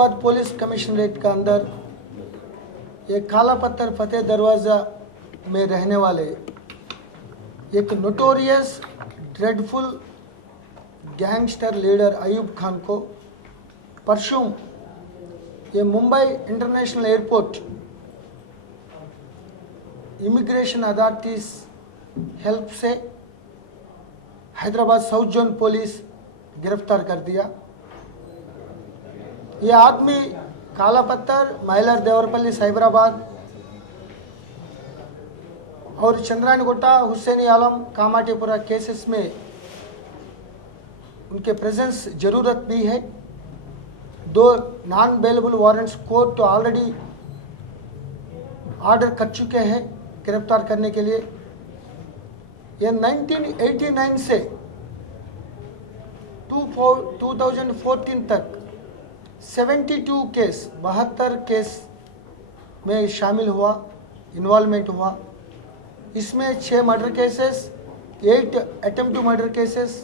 Hyderabad police commissionerate का अंदर एक काला पत्थर फतेह दरवाज़ा में रहने वाले एक notorious dreadful gangster leader Ayub Khan को परसों ये Mumbai international airport immigration authorities help से हैदराबाद साउथ जोन पुलिस गिरफ्तार कर दिया। ये आदमी काला पत्थर, माइलर, देवरपल्ली, साइबराबाद और चंद्रायनगुट्टा, हुसैनी आलम, कामाटीपुरा केसेस में उनके प्रेजेंस ज़रूरत भी है। 2 नॉन बेलेबल वारंट्स कोर्ट तो ऑलरेडी ऑर्डर कर चुके हैं गिरफ्तार करने के लिए। ये 1989 से 2014 तक 72 केस 72 केस में शामिल हुआ, इन्वॉल्वमेंट हुआ। इसमें 6 murder cases, 8 attempt to murder cases,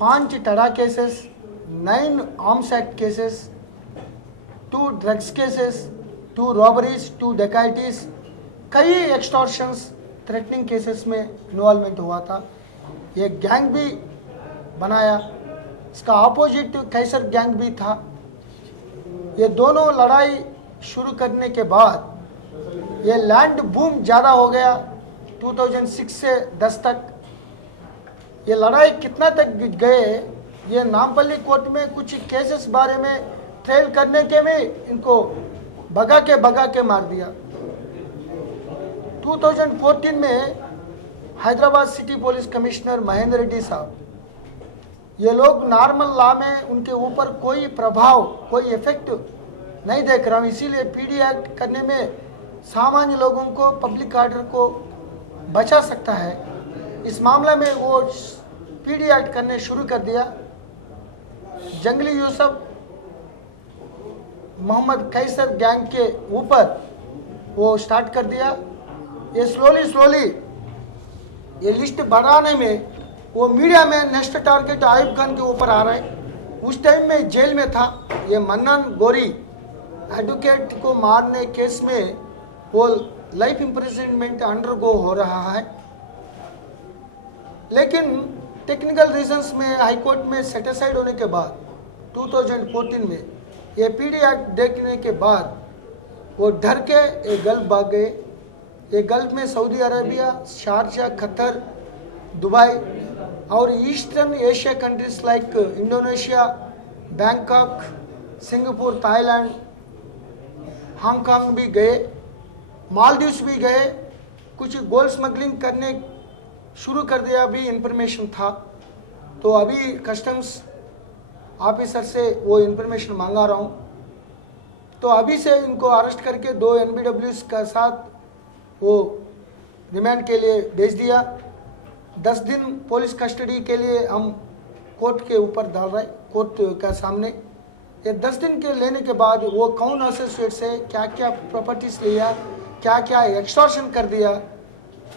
5 TADA cases, 9 arms act cases, 2 drugs cases, 2 robberies, 2 dacoities, कई एक्सटॉर्शंस, थ्रेटनिंग केसेस में इन्वॉल्वमेंट हुआ था। ये गैंग भी बनाया, इसका अपोजिट कैसर गैंग भी था। ये दोनों लड़ाई शुरू करने के बाद ये लैंड बूम ज़्यादा हो गया। 2006 से 10 तक ये लड़ाई कितना तक गए, ये नामपल्ली कोर्ट में कुछ केसेस बारे में ट्रेल करने के में इनको भगा के मार दिया। 2014 में Hyderabad city police commissioner Mahendra Reddy साहब, ये लोग नॉर्मल लॉ में उनके ऊपर कोई प्रभाव, कोई इफेक्ट नहीं देख रहा हूँ, इसीलिए पीडी एक्ट करने में सामान्य लोगों को, पब्लिक ऑर्डर को बचा सकता है। इस मामले में वो पीडी एक्ट करने शुरू कर दिया। जंगली यूसुफ मोहम्मद कैसर गैंग के ऊपर वो स्टार्ट कर दिया। ये स्लोली ये लिस्ट बढ़ाने में वो मीडिया में नेक्स्ट टारगेट अयूब खान के ऊपर आ रहा है। उस टाइम में जेल में था ये मन्नान गोरी, एडवोकेट को मारने केस में वो लाइफ इम्प्रिजनमेंट अंडरगो हो रहा है। लेकिन टेक्निकल रीजंस में हाई कोर्ट में सेटिस्फाइड होने के बाद 2014 में ये पीडी एक्ट देखने के बाद वो डर के एक गल्फ भाग गए। ये गल्फ में Saudi Arabia, Sharjah, Qatar, Dubai और eastern Asia countries like Indonesia, Bangkok, Singapore, Thailand, Hong Kong भी गए, मालदीव्स भी गए। कुछ गोल्ड स्मगलिंग करने शुरू कर दिया, अभी इंफॉर्मेशन था। तो अभी कस्टम्स ऑफिसर से वो इंफॉर्मेशन मांगा रहा हूँ। तो अभी से इनको अरेस्ट करके 2 NBWs का साथ वो रिमांड के लिए भेज दिया। 10 दिन पुलिस कस्टडी के लिए हम कोर्ट के ऊपर डाल रहे, कोर्ट का सामने। ये 10 दिन के लेने के बाद वो कौन एसोसिएट से क्या क्या प्रॉपर्टीज लिया, क्या क्या एक्सटॉर्शन कर दिया,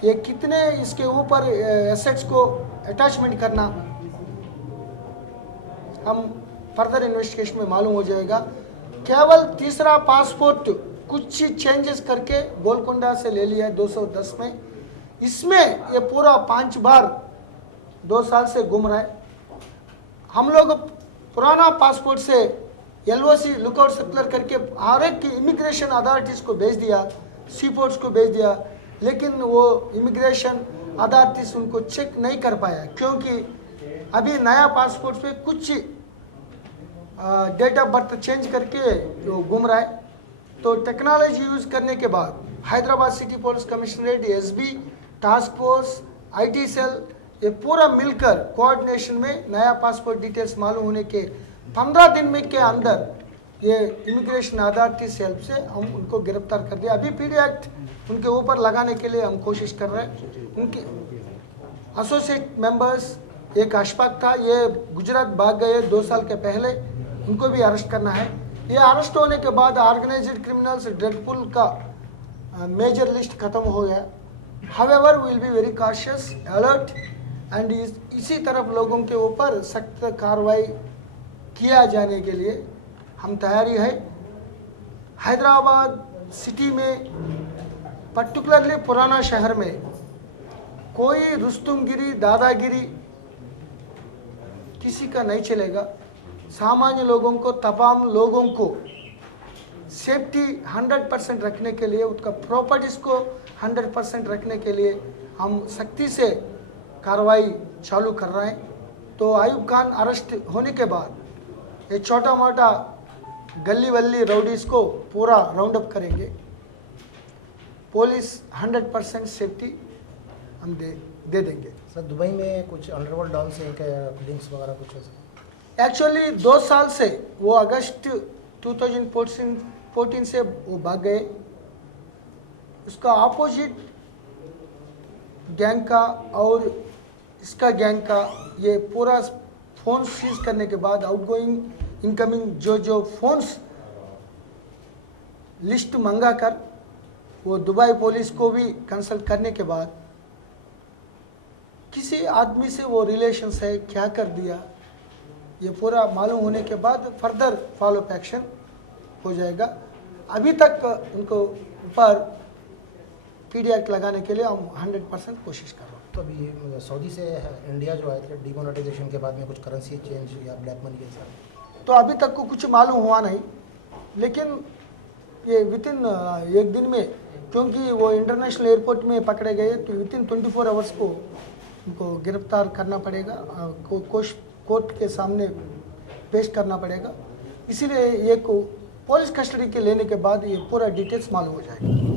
ये कितने इसके ऊपर एसेट्स को अटैचमेंट करना, हम फर्दर इन्वेस्टिगेशन में मालूम हो जाएगा। केवल तीसरा पासपोर्ट कुछ चेंजेस करके गोलकोंडा से ले लिया 210 में। इसमें ये पूरा 5 बार 2 साल से घूम रहा है। हम लोग पुराना पासपोर्ट से LOC लुकआउट सर्कुलर करके हर एक इमिग्रेशन अथॉरिटीज़ को भेज दिया, सी पोर्ट्स को भेज दिया, लेकिन वो इमिग्रेशन अथॉरिटीज़ उनको चेक नहीं कर पाया, क्योंकि अभी नया पासपोर्ट पे कुछ डेट ऑफ बर्थ चेंज करके जो घूम रहा है। तो टेक्नोलॉजी यूज़ करने के बाद Hyderabad city police commissionerate, SB, task force, IT cell, ये पूरा मिलकर कोऑर्डिनेशन में नया पासपोर्ट डिटेल्स मालूम होने के 15 दिन में के अंदर ये इमिग्रेशन अथॉरिटी से हेल्प से हम उनको गिरफ्तार कर दिया। अभी पीडी एक्ट उनके ऊपर लगाने के लिए हम कोशिश कर रहे हैं। उनके एसोसिएट मेंबर्स एक अशफाक था, ये गुजरात भाग गए 2 साल के पहले, उनको भी अरेस्ट करना है। ये अरेस्ट होने के बाद ऑर्गेनाइज्ड क्रिमिनल्स ड्रेडफुल का मेजर लिस्ट खत्म हो गया। However will be very cautious, alert and इसी तरफ लोगों के ऊपर सख्त कार्रवाई किया जाने के लिए हम तैयारी है। हैदराबाद सिटी में पर्टिकुलरली पुराना शहर में कोई रुस्तुमगिरी दादागिरी किसी का नहीं चलेगा। सामान्य लोगों को, तमाम लोगों को सेफ्टी 100% रखने के लिए, उसका प्रॉपर्टीज़ को 100% रखने के लिए हम सख्ती से कार्रवाई चालू कर रहे हैं। तो आयुब खान अरेस्ट होने के बाद ये छोटा मोटा गली वल्ली राउडीज़ को पूरा राउंड अप करेंगे। पुलिस 100% सेफ्टी हम दे देंगे। सर दुबई में कुछ अंडरवर्ल्ड डॉन से इनके लिंक्स वगैरह कुछ ऐसा? एक्चुअली 2 साल से वो अगस्त 2014 से वो भाग गए। उसका अपोजिट गैंग का और इसका गैंग का ये पूरा फ़ोन सीज करने के बाद आउटगोइंग इनकमिंग जो फ़ोन्स लिस्ट मंगा कर वो दुबई पुलिस को भी कंसल्ट करने के बाद किसी आदमी से वो रिलेशंस है, क्या कर दिया, ये पूरा मालूम होने के बाद फर्दर फॉलो अप एक्शन हो जाएगा। अभी तक उनको ऊपर पीडी एक्ट लगाने के लिए हम 100% कोशिश कर रहे हैं। तो अभी सऊदी से इंडिया जो आए थे डिमोनेटाइजेशन के बाद में कुछ करेंसी चेंज या ब्लैक मनी के साथ, तो अभी तक को कुछ मालूम हुआ नहीं, लेकिन ये वितिन 1 दिन में, क्योंकि वो इंटरनेशनल एयरपोर्ट में पकड़े गए, तो वितिन 24 आवर्स को उनको गिरफ्तार करना पड़ेगा, कोर्ट के सामने पेश करना पड़ेगा। इसीलिए ये को पुलिस कस्टडी के लेने के बाद ये पूरा डिटेल्स मालूम हो जाएगा।